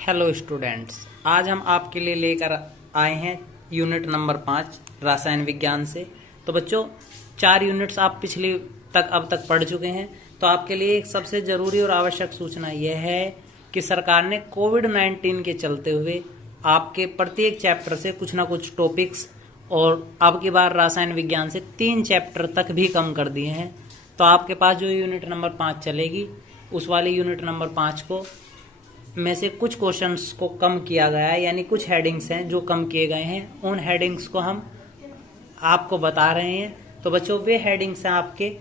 Hello students, आज हम आपके लिए लेकर आए हैं यूनिट नंबर 5 रसायन विज्ञान से। तो बच्चों, 4 यूनिट्स आप पिछली तक अब तक पढ़ चुके हैं। तो आपके लिए एक सबसे जरूरी और आवश्यक सूचना यह है कि सरकार ने कोविड-19 के चलते हुए आपके प्रत्येक चैप्टर से कुछ ना कुछ टॉपिक्स और अब की बार रसायन विज्ञान से 3 चैप्टर तक भी कम कर दिए हैं। तो आपके पास जो यूनिट नंबर 5 चलेगी, उस वाली यूनिट नंबर 5 को में से कुछ क्वेश्चंस को कम किया गया है, यानी कुछ हेडिंग्स हैं जो कम किए गए हैं। उन हेडिंग्स को हम आपको बता रहे हैं। तो बच्चों, वे हेडिंग्स हैं आपके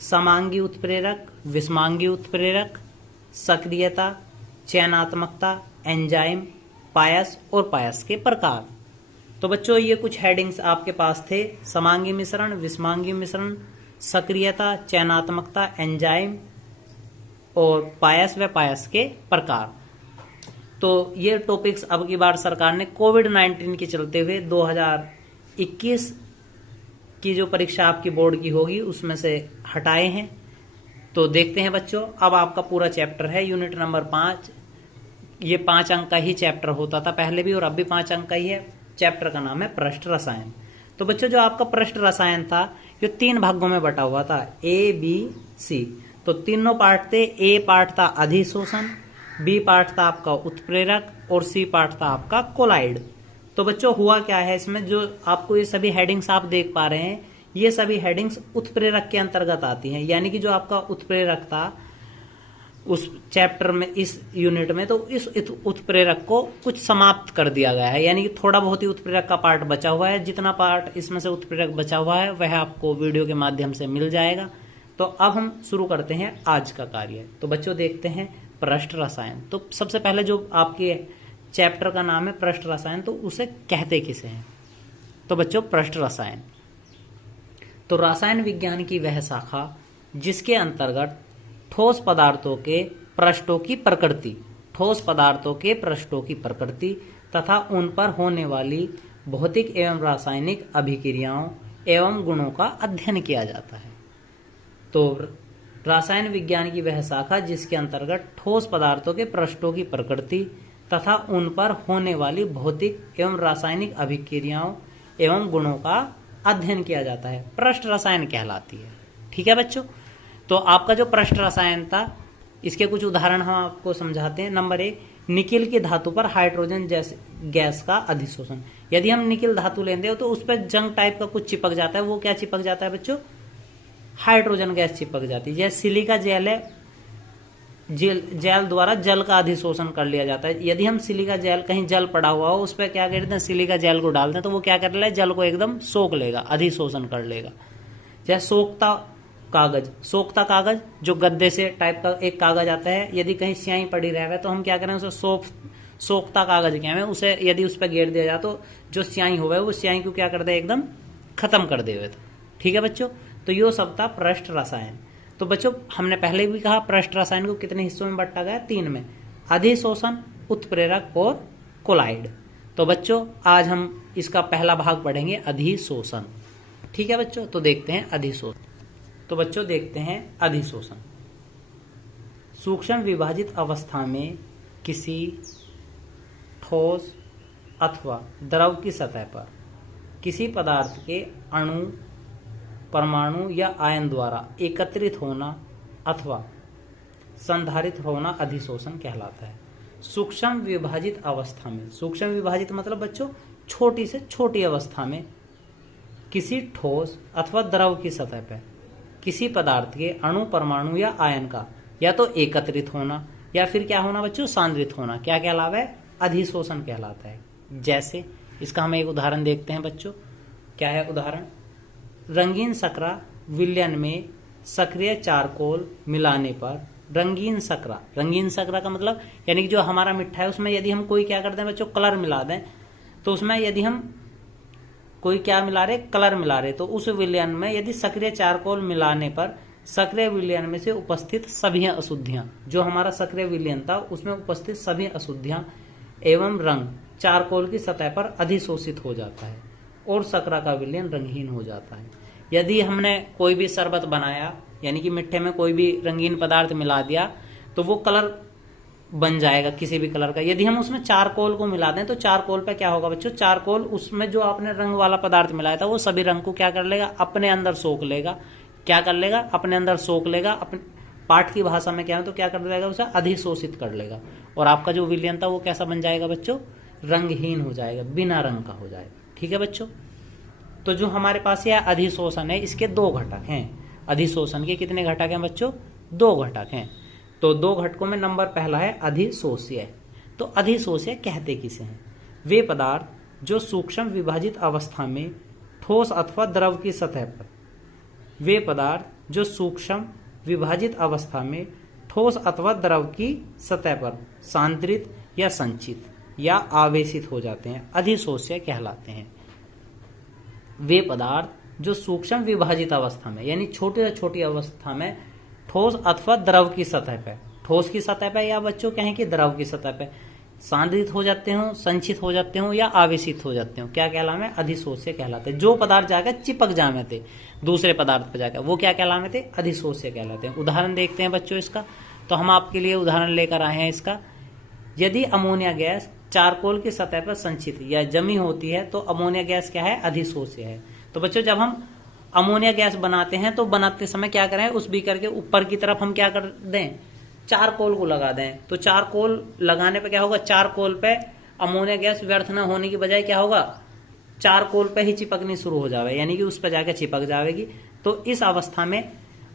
समांगी उत्प्रेरक, विषमांगी उत्प्रेरक, सक्रियता, चयनात्मकता, एंजाइम, पायस और पायस के प्रकार। तो बच्चों, ये कुछ हेडिंग्स आपके पास थे: समांगी मिश्रण, विषमांगी मिश्रण, सक्रियता, चयनात्मकता, एंजाइम और पायस व पायस के प्रकार। तो ये टॉपिक्स अब की बार सरकार ने कोविड-19 के चलते हुए 2021 की जो परीक्षा आपकी बोर्ड की होगी उसमें से हटाए हैं। तो देखते हैं बच्चों, अब आपका पूरा चैप्टर है यूनिट नंबर 5। ये 5 अंक का ही चैप्टर होता था पहले भी और अब भी 5 अंक का ही है। चैप्टर का नाम है पृष्ठ रसायन। तो बच्चों, जो आपका पृष्ठ रसायन था ये 3 भागों में बटा हुआ था, ए, बी, सी। तो तीनों पार्ट थे। ए पार्ट था अधिशोषण, बी पार्ट था आपका उत्प्रेरक और सी पार्ट था आपका कोलाइड। तो बच्चों, हुआ क्या है इसमें, जो आपको ये सभी हेडिंग्स आप देख पा रहे हैं, ये सभी हेडिंग्स उत्प्रेरक के अंतर्गत आती हैं। यानी कि जो आपका उत्प्रेरक था उस चैप्टर में, इस यूनिट में, तो इस उत्प्रेरक को कुछ समाप्त कर दिया गया है। यानी कि थोड़ा बहुत ही उत्प्रेरक का पार्ट बचा हुआ है। जितना पार्ट इसमें से उत्प्रेरक बचा हुआ है वह आपको वीडियो के माध्यम से मिल जाएगा। तो अब हम शुरू करते हैं आज का कार्य। तो बच्चों, देखते हैं पृष्ठ रसायन। तो सबसे पहले जो आपके चैप्टर का नाम है पृष्ठ रसायन, तो उसे कहते किसे हैं? तो बच्चों, पृष्ठ रसायन तो रसायन विज्ञान की वह शाखा जिसके अंतर्गत ठोस पदार्थों के पृष्ठों की प्रकृति, ठोस पदार्थों के पृष्ठों की प्रकृति तथा उन पर होने वाली भौतिक एवं रासायनिक अभिक्रियाओं एवं गुणों का अध्ययन किया जाता है। तो रसायन विज्ञान की वह शाखा जिसके अंतर्गत ठोस पदार्थों के पृष्ठों की प्रकृति तथा उन पर होने वाली भौतिक एवं रासायनिक अभिक्रियाओं एवं गुणों का अध्ययन किया जाता है, पृष्ठ रसायन कहलाती है। ठीक है बच्चों, तो आपका जो पृष्ठ रसायन था, इसके कुछ उदाहरण हम आपको समझाते हैं। नंबर 1, निकिल की धातु पर हाइड्रोजन जैसे गैस का अधिशोषण। यदि हम निकिल धातु लेते हो तो उस पर जंग टाइप का कुछ चिपक जाता है। वो क्या चिपक जाता है बच्चों? हाइड्रोजन गैस चिपक जाती है। जैसे सिलिका जेल है, जेल द्वारा जल का अधिशोषण कर लिया जाता है। यदि हम सिलिका जेल, कहीं जल पड़ा हुआ हो, उस पर क्या करते हैं, सिलिका जेल को डालते हैं, तो वो क्या कर लेगा, जल को एकदम सोख लेगा, अधिशोषण कर लेगा। जैसे सोखता कागज, सोखता कागज जो गद्दे से टाइप का एक कागज आता है, यदि कहीं स्याही पड़ी रहे तो हम क्या करें, उसे सोखता कागज क्या है, उसे यदि उस पर घेर दिया जाए तो जो स्याही हो वो स्याही को क्या कर दे, एकदम खत्म कर दे। ठीक है बच्चों, तो यो सब था पृष्ठ रसायन। तो बच्चों, हमने पहले भी कहा पृष्ठ रसायन को कितने हिस्सों में बांटा गया? 3 में, अधिशोषण, उत्प्रेरक और कोलाइड। तो बच्चों, आज हम इसका पहला भाग पढ़ेंगे, अधिशोषण। ठीक है बच्चों, तो देखते हैं अधिशोषण। तो बच्चों, देखते हैं अधिशोषण। सूक्ष्म विभाजित अवस्था में किसी ठोस अथवा द्रव की सतह पर किसी पदार्थ के अणु, परमाणु या आयन द्वारा एकत्रित होना अथवा संधारित होना अधिशोषण कहलाता है। सूक्ष्म विभाजित अवस्था में, सूक्ष्म विभाजित मतलब बच्चों छोटी से छोटी अवस्था में किसी ठोस अथवा द्रव की सतह पर किसी पदार्थ के अणु, परमाणु या आयन का या तो एकत्रित होना या फिर क्या होना बच्चों, सांद्रित होना, क्या कहलावा है, अधिशोषण कहलाता है। जैसे इसका हम एक उदाहरण देखते हैं बच्चों। क्या है उदाहरण? रंगीन सकरा विलयन में सक्रिय चारकोल मिलाने पर रंगीन सकरा, रंगीन सकरा का मतलब यानी कि जो हमारा मिठा है उसमें यदि हम कोई क्या कर दें बच्चों, कलर मिला दें, तो उसमें यदि हम कोई क्या मिला रहे, कलर मिला रहे, तो उस विलयन में यदि सक्रिय चारकोल मिलाने पर सक्रिय विलयन में से उपस्थित सभी अशुद्धियां, जो हमारा सक्रिय विलयन था उसमें उपस्थित सभी अशुद्धियां एवं रंग चारकोल की सतह पर अधिशोषित हो जाता है और सकरा का विलयन रंगहीन हो जाता है। यदि हमने कोई भी शरबत बनाया, यानी कि मिठे में कोई भी रंगीन पदार्थ मिला दिया, तो वो कलर बन जाएगा किसी भी कलर का। यदि हम उसमें चारकोल को मिला दें तो चारकोल पे क्या होगा बच्चों, चारकोल उसमें जो आपने रंग वाला पदार्थ मिलाया था वो सभी रंग को क्या कर लेगा, अपने अंदर सोख लेगा। क्या कर लेगा, अपने अंदर सोख लेगा। अपने पाठ की भाषा में क्या है तो क्या कर देगा, उसे अधिशोषित कर लेगा। और आपका जो विलयन था वो कैसा बन जाएगा बच्चों, रंगहीन हो जाएगा, बिना रंग का हो जाएगा। ठीक है बच्चों। तो जो हमारे पास यह अधिशोषण है, इसके दो घटक हैं। अधिशोषण के कितने घटक हैं बच्चों, दो घटक हैं। तो दो घटकों में नंबर पहला है अधिशोष्य। तो अधिशोष्य कहते किसे हैं, वे पदार्थ जो सूक्ष्म विभाजित अवस्था में ठोस अथवा द्रव की सतह पर, वे पदार्थ जो सूक्ष्म विभाजित अवस्था में ठोस अथवा द्रव की सतह पर सांद्रित या संचित या आवेशित हो जाते हैं, अधिशोष्य कहलाते हैं। वे पदार्थ जो सूक्ष्म विभाजित अवस्था में, यानी छोटी से छोटी अवस्था में ठोस अथवा द्रव की सतह पर, ठोस की सतह पर या बच्चों कहें कि द्रव की सतह पर सांद्रित हो जाते हो, संचित हो जाते हो या आवेशित हो जाते हो, क्या कहलाते हैं, अधिशोष्य कहलाते हैं। जो पदार्थ जाकर चिपक जामे थे दूसरे पदार्थ पर जाकर, वो क्या कहलाते थे, अधिशोष्य कहलाते हैं। उदाहरण देखते हैं बच्चों इसका। तो हम आपके लिए उदाहरण लेकर आए हैं इसका। यदि अमोनिया गैस चारकोल की सतह पर संचित या जमी होती है तो अमोनिया गैस क्या है, अधिशोष्य है। तो बच्चों जब हम अमोनिया गैस बनाते हैं तो बनाते समय क्या करें, उस बीकर के ऊपर की तरफ हम क्या कर दें, चारकोल को लगा दें। तो चारकोल लगाने पे क्या होगा, चारकोल पे अमोनिया गैस व्यर्थ न होने की बजाय क्या होगा, चारकोल पे ही चिपकनी शुरू हो जावे, यानी कि उस पर जाकर चिपक जाएगी। तो इस अवस्था में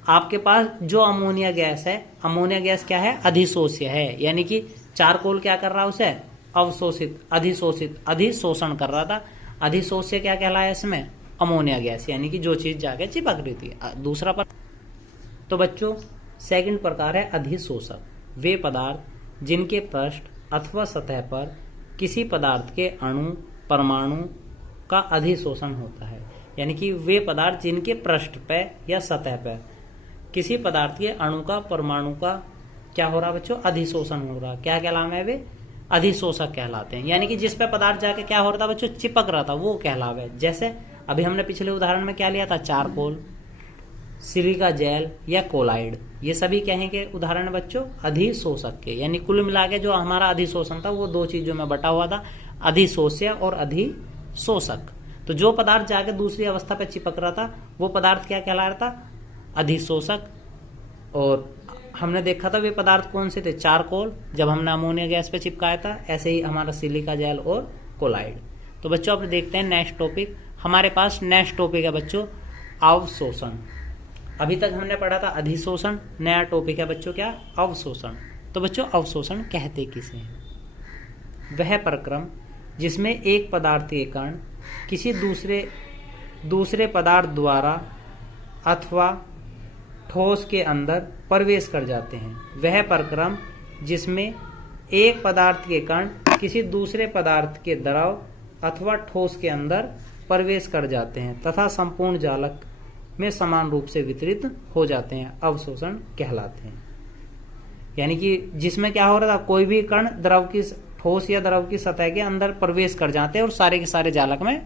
आपके पास जो अमोनिया गैस है, अमोनिया गैस क्या है, अधिशोष्य है। यानी कि चारकोल क्या कर रहा है, उसे अवशोषित, अधिशोषण कर रहा था। अधिशोष्य क्या कहलाया इसमें, अमोनिया गैस, यानी कि जो चीज जाके चिपक रही थी। दूसरा पर तो बच्चों सेकंड प्रकार है अधिशोषक। वे पदार्थ जिनके पृष्ठ अथवा सतह पर किसी पदार्थ के अणु परमाणु का अधिशोषण होता है। यानी कि वे पदार्थ जिनके पृष्ठ पे या सतह पर किसी पदार्थ के अणु का परमाणु का क्या हो रहा बच्चों, अधिशोषण हो रहा, क्या कहलाते हैं वे, अधिशोषक कहलाते हैं। यानी कि जिस पे पदार्थ जाके क्या हो रहा था बच्चों, चिपक रहा था, वो कहलावे। जैसे अभी हमने पिछले उदाहरण में क्या लिया था, चारकोल, सिलिका जेल या कोलाइड, ये सभी कहेंगे उदाहरण है बच्चों अधिशोषक के। यानी कुल मिला के जो हमारा अधिशोषण था वो दो चीजों में बटा हुआ था, अधिशोष्य और अधिशोषक। तो जो पदार्थ जाके दूसरी अवस्था पर चिपक रहा था वो पदार्थ क्या कहला रहा था, अधिशोषक। और हमने देखा था वे पदार्थ कौन से थे, चारकोल जब हमने अमोनिया गैस पे चिपकाया था, ऐसे ही हमारा सिलिका जेल और कोलाइड। तो बच्चों अब देखते हैं नेक्स्ट टॉपिक। हमारे पास नेक्स्ट टॉपिक है बच्चों अवशोषण। अभी तक हमने पढ़ा था अधिशोषण, नया टॉपिक है बच्चों क्या, अवशोषण। तो बच्चों अवशोषण कहते किसे हैं, वह प्रक्रम जिसमें एक पदार्थ के कण किसी दूसरे पदार्थ द्वारा अथवा ठोस के अंदर प्रवेश कर जाते हैं। वह प्रक्रम जिसमें एक पदार्थ के कण किसी दूसरे पदार्थ के द्रव अथवा ठोस के अंदर प्रवेश कर जाते हैं तथा संपूर्ण जालक में समान रूप से वितरित हो जाते हैं, अवशोषण कहलाते हैं। यानी कि जिसमें क्या हो रहा था, कोई भी कण द्रव की, ठोस या द्रव की सतह के अंदर प्रवेश कर जाते हैं और सारे के सारे जालक में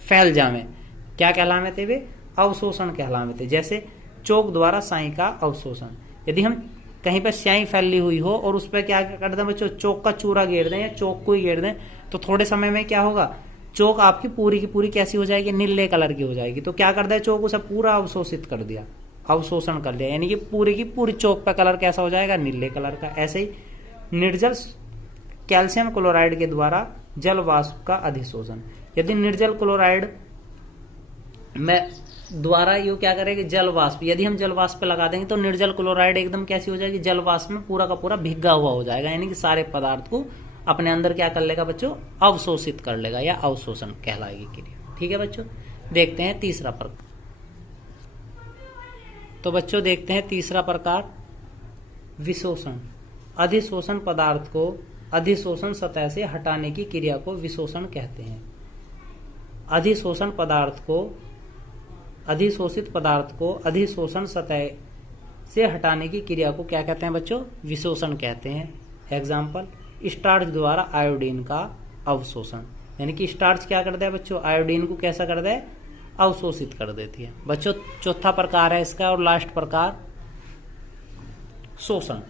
फैल जावे, क्या कहलावे थे वे, अवशोषण कहलावे थे। जैसे चोक द्वारा स्याही का अवशोषण। यदि हम कहीं पर स्याही फैली हुई हो और उस पर क्या कर दें बच्चों, चोक का चूरा घेर दें या चोक को ही घेर दें, तो थोड़े समय में क्या होगा, चोक आपकी पूरी की पूरी कैसी हो जाएगी, नीले कलर की हो जाएगी। तो क्या कर दिया, चोक उसे पूरा अवशोषित कर दिया, अवशोषण कर दिया, यानी कि पूरी की पूरी चोक का कलर कैसा हो जाएगा, नीले कलर का। ऐसे ही निर्जल कैल्शियम क्लोराइड के द्वारा जल वाष्प का अधिशोषण। यदि निर्जल क्लोराइड में द्वारा ये क्या करेगी, जल वाष्प, यदि हम जल वाष्प पे लगा देंगे तो निर्जल क्लोराइड एकदम कैसी हो जाएगी, जल वाष्प में पूरा का पूरा भिगा हुआ हो जाएगा, यानी कि सारे पदार्थ को अपने अंदर क्या कर लेगा बच्चों, अवशोषित कर लेगा या अवशोषण कहलाएगी क्रिया। ठीक है बच्चों, देखते हैं तीसरा प्रकार। तो बच्चों देखते हैं तीसरा प्रकार विशोषण। अधिशोषण पदार्थ को अधिशोषण सतह से हटाने की क्रिया को विशोषण कहते हैं। अधिशोषण पदार्थ को, अधिशोषित पदार्थ को अधिशोषण सतह से हटाने की क्रिया को क्या कहते हैं बच्चों, विशोषण कहते हैं। एग्जाम्पल, स्टार्च द्वारा आयोडीन का अवशोषण। यानी कि स्टार्च क्या करता है बच्चों, आयोडीन को कैसा करता है, अवशोषित कर देती है। बच्चों चौथा प्रकार है इसका और लास्ट प्रकार शोषण।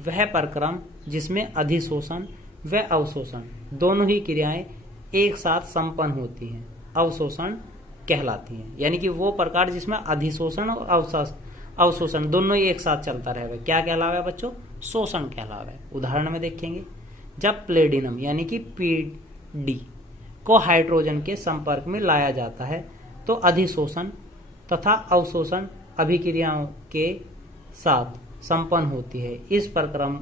वह प्रक्रम जिसमें अधिशोषण व अवशोषण दोनों ही क्रियाएं एक साथ संपन्न होती हैं अवशोषण कहलाती हैं। यानी कि वो प्रकार जिसमें अधिशोषण और अवशोषण दोनों ही एक साथ चलता रहे क्या कहलावे बच्चों? शोषण कहलावे। उदाहरण में देखेंगे, जब प्लेडिनम यानी कि पीडी को हाइड्रोजन के संपर्क में लाया जाता है तो अधिशोषण तथा अवशोषण अभिक्रियाओं के साथ संपन्न होती है। इस प्रक्रम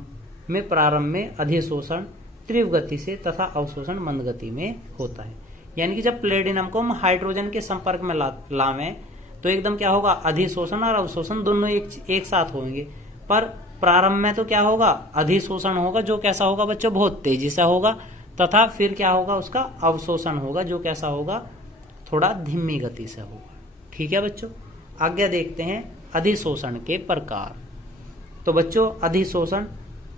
में प्रारंभ में अधिशोषण तीव्र गति से तथा अवशोषण मंद गति में होता है। यानी कि जब प्लेडिनम को हम हाइड्रोजन के संपर्क में लावें तो एकदम क्या होगा? अधिशोषण और अवशोषण दोनों एक साथ होंगे, पर प्रारंभ में तो क्या होगा? अधिशोषण होगा जो कैसा होगा बच्चों? बहुत तेजी से होगा, तथा फिर क्या होगा? उसका अवशोषण होगा जो कैसा होगा? थोड़ा धीमी गति से होगा। ठीक है बच्चों, आगे देखते हैं अधिशोषण के प्रकार। तो बच्चों अधिशोषण,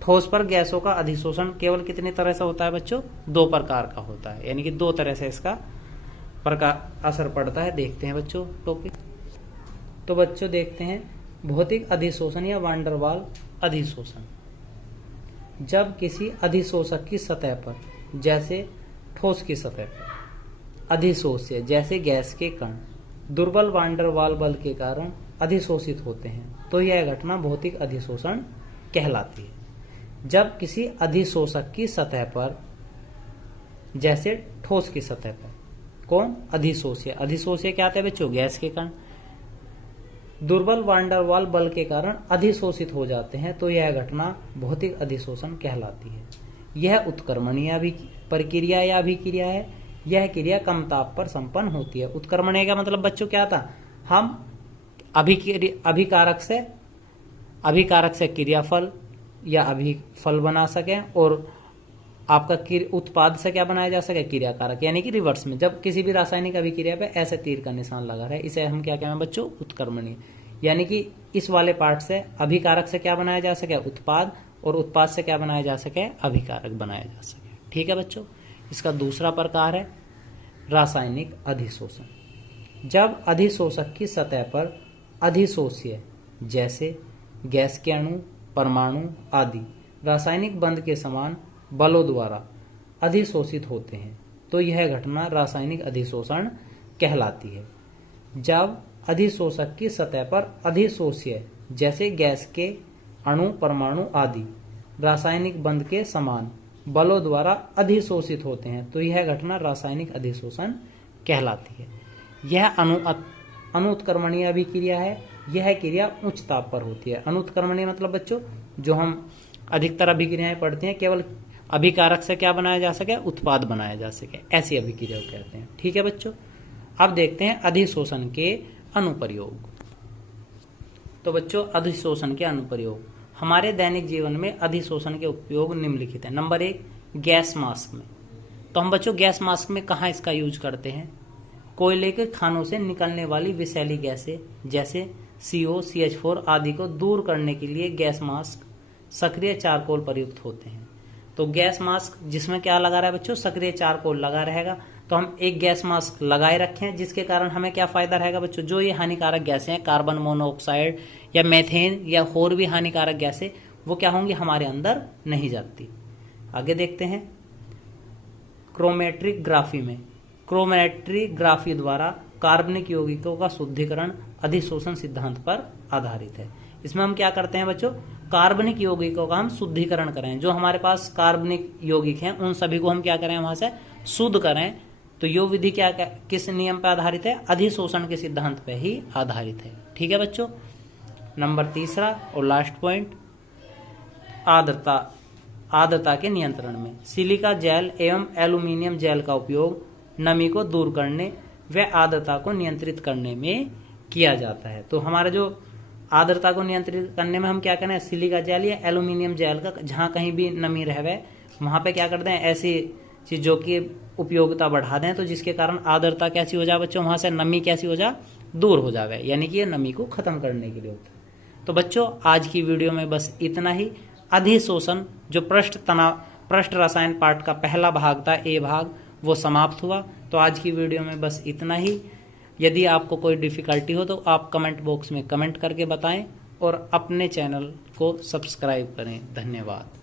ठोस पर गैसों का अधिशोषण केवल कितनी तरह से होता है बच्चों? 2 प्रकार का होता है, यानी कि 2 तरह से इसका प्रकार असर पड़ता है। देखते हैं बच्चों टॉपिक। तो बच्चों देखते हैं भौतिक अधिशोषण या वान डेर वाल अधिशोषण। जब किसी अधिशोषक की सतह पर, जैसे ठोस की सतह पर, अधिशोष्य जैसे गैस के कण दुर्बल वान डेर वाल बल के कारण अधिशोषित होते हैं तो यह घटना भौतिक अधिशोषण कहलाती है। जब किसी अधिशोषक की सतह पर, जैसे ठोस की सतह पर, कौन? अधिशोष्य। अधिशोष्य क्या है बच्चों? गैस के कण दुर्बल वान डेर वाल बल के कारण अधिशोषित हो जाते हैं तो यह घटना भौतिक अधिशोषण कहलाती है। यह उत्क्रमणीय प्रक्रिया या अभिक्रिया है। यह क्रिया कम ताप पर संपन्न होती है। उत्क्रमणीय का मतलब बच्चों क्या था? हम अभिकारक से क्रियाफल या अभिफल बना सकें और आपका उत्पाद से क्या बनाया जा सके? क्रियाकारक। यानी कि रिवर्स में जब किसी भी रासायनिक अभिक्रिया पे ऐसे तीर का निशान लगा रहे, इसे हम क्या कहें बच्चों? उत्क्रमणीय। यानी कि इस वाले पार्ट से अभिकारक से क्या बनाया जा सके? उत्पाद, और उत्पाद से क्या बनाया जा सके? अभिकारक बनाया जा सके। ठीक है बच्चों, इसका दूसरा प्रकार है रासायनिक अधिशोषण। जब अधिशोषक की सतह पर अधिशोष्य जैसे गैस के अणु, परमाणु आदि रासायनिक बंध के समान बलों द्वारा अधिशोषित होते हैं तो यह घटना रासायनिक अधिशोषण कहलाती है। जब अधिशोषक की सतह पर अधिशोष्य जैसे गैस के अणु, परमाणु आदि रासायनिक बंध के समान बलों द्वारा अधिशोषित होते हैं तो यह घटना रासायनिक अधिशोषण कहलाती है। यह अनुत्क्रमणीय अभिक्रिया है। यह क्रिया उच्च ताप पर होती है। अनुत्क्रमणीय मतलब बच्चों जो हम अधिकतर अभिक्रियाएं पढ़ते हैं केवल अभिकारक से क्या बनाया जा सके? उत्पाद बनाया जा सके, ऐसी अभिक्रिया को कहते हैं। ठीक है बच्चों, अब देखते हैं अधिशोषण के अनुप्रयोग। तो बच्चों अधिशोषण के अनुप्रयोग हमारे दैनिक जीवन में अधिशोषण के उपयोग निम्नलिखित है। नंबर 1, गैस मास्क में। तो हम बच्चों गैस मास्क में कहाँ इसका यूज करते हैं? कोयले के खानों से निकलने वाली विषैली गैसें जैसे CO, CH4 आदि को दूर करने के लिए गैस मास्क सक्रिय चारकोल प्रयुक्त होते हैं। तो गैस मास्क जिसमें क्या लगा रहा है बच्चों? सक्रिय चारकोल लगा रहेगा। तो हम एक गैस मास्क लगाए रखें जिसके कारण हमें क्या फायदा रहेगा बच्चों? जो ये हानिकारक गैसें हैं, कार्बन मोनोऑक्साइड या मेथेन या और भी हानिकारक गैसें, वो क्या होंगी? हमारे अंदर नहीं जाती। आगे देखते हैं क्रोमेट्रिग्राफी में। क्रोमेट्रिग्राफी द्वारा कार्बनिक यौगिकों का शुद्धिकरण अधिशोषण सिद्धांत पर आधारित है। इसमें हम क्या करते हैं बच्चों? कार्बनिक यौगिकों का हम शुद्धिकरण करें। जो हमारे पास कार्बनिक यौगिक हैं उन सभी को हम क्या करें? वहां से शुद्ध करें। तो यो विधि क्या किस नियम पर आधारित है? अधिशोषण के सिद्धांत पर ही आधारित है। ठीक है बच्चों, नंबर 3 और लास्ट पॉइंट, आर्द्रता के नियंत्रण में सिलिका जेल एवं एल्यूमिनियम जेल का उपयोग नमी को दूर करने व आर्द्रता को नियंत्रित करने में किया जाता है। तो हमारा जो आर्द्रता को नियंत्रित करने में हम क्या करें? सिलिका जेल या एल्यूमिनियम जेल का जहां कहीं भी नमी रहे वहां पे क्या करते हैं? ऐसी चीज जो कि उपयोगिता बढ़ा दें तो जिसके कारण आर्द्रता कैसी हो जाए बच्चों? वहां से नमी कैसी हो जाए? दूर हो जाए। यानी कि ये नमी को खत्म करने के लिए होता है। तो बच्चों आज की वीडियो में बस इतना ही। अधिशोषण जो पृष्ठ रसायन पाठ का पहला भाग था, ए भाग, वो समाप्त हुआ। तो आज की वीडियो में बस इतना ही। यदि आपको कोई डिफिकल्टी हो तो आप कमेंट बॉक्स में कमेंट करके बताएं और अपने चैनल को सब्सक्राइब करें। धन्यवाद।